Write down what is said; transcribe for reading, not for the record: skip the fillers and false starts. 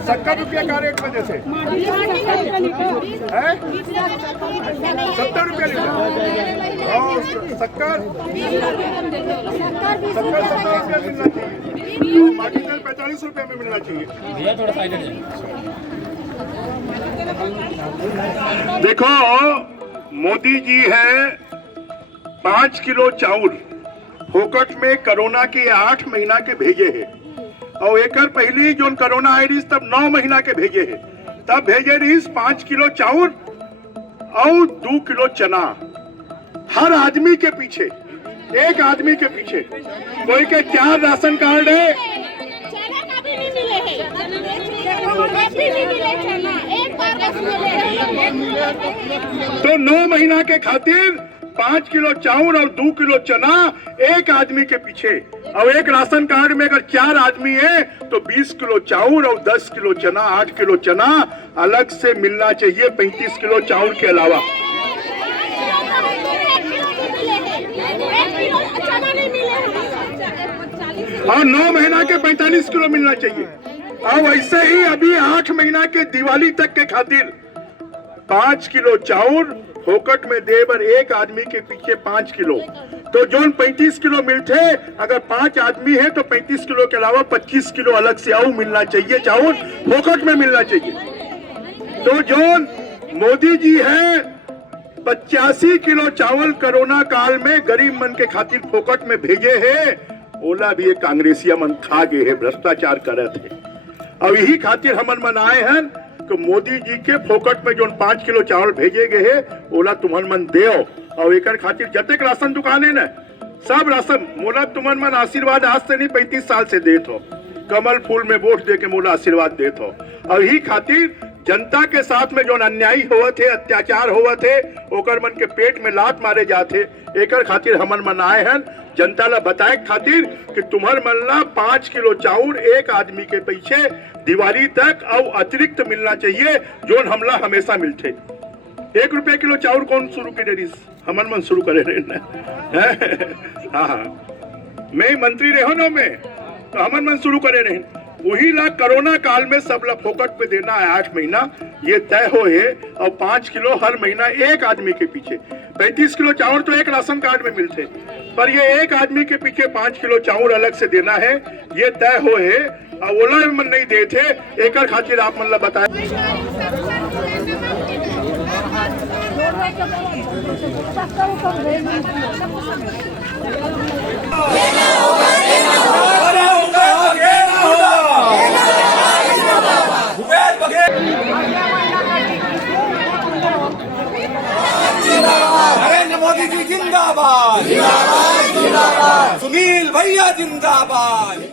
₹70 का रेट में जैसे है 70 रुपया लीटर और शक्कर 70 रुपया मिलना चाहिए और बाकी तेल 45 रुपये में मिलना चाहिए। देखो मोदी जी है 5 किलो चाउर फोकट में कोरोना के 8 महीना के भेजे है और एक पहली जो कोरोना आई रही तब 9 महीना के भेजे है, तब भेजे रही 5 किलो चाउर और 2 किलो चना हर आदमी के पीछे, एक आदमी के पीछे। कोई के 4 राशन कार्ड है, चना का भी नहीं मिले हैं, तो 9 महीना के खातिर 5 किलो चाउर और 2 किलो चना एक आदमी के पीछे। और एक राशन कार्ड में अगर 4 आदमी है तो 20 किलो चाउर और 10 किलो चना, 8 किलो चना अलग से मिलना चाहिए 35 किलो चाउर के अलावा। और 9 महीना के 45 किलो मिलना चाहिए। और वैसे ही अभी 8 महीना के दिवाली तक के खातिर 5 किलो चाउर फोकट में देवर एक आदमी के पीछे 5 किलो, तो जो 35 किलो मिलते, अगर 5 आदमी है तो 35 किलो के अलावा 25 किलो अलग से और मिलना चाहिए, चाउर फोकट में मिलना चाहिए। तो जो मोदी जी है 85 किलो चावल कोरोना काल में गरीब मन के खातिर फोकट में भेजे है, ओला भी एक कांग्रेसिया मन खा गए है, भ्रष्टाचार करे थे। और यही खातिर हमन मन आए हैं तो मोदी जी के फोकट में जो 5 किलो चावल भेजे गए है ओला तुमन मन देओ। और एक खातिर जतेक राशन दुकान है न सब राशन मोला तुमन मन आशीर्वाद आज से नहीं 35 साल से देत हो, कमल फूल में वोट दे के मोला आशीर्वाद देत हो। और यही खातिर जनता के साथ में जो अन्यायी हुआ थे, अत्याचार हुआ थे, ओकर मन के पेट में लात मारे जाते, एक खातिर हमन मन आए हैं जनता ला बताए खातिर कि तुम्हार मन ला 5 किलो चाउर एक आदमी के पीछे दिवाली तक और अतिरिक्त मिलना चाहिए, जो हमला हमेशा मिलते। 1 रुपया किलो चाउर कौन शुरू करे रही? हमन मन शुरू करे रहे ना। हाँ, मैं मंत्री रहो ना, मैं तो हमन मन शुरू करे रहे, वही ला कोरोना काल में सब ला फोकट पे देना है 8 महीना, ये तय हो है। और 5 किलो हर महीना एक आदमी के पीछे, 35 किलो चावल तो एक राशन कार्ड में मिलते, पर ये एक आदमी के पीछे 5 किलो चावल अलग से देना है, ये तय हो है। और ओला मन नहीं देते, एक खातिर आप मन ला बताए। नरेंद्र मोदी जी जिंदाबाद, जिंदाबाद, जिंदाबाद। सुनील भैया जिंदाबाद।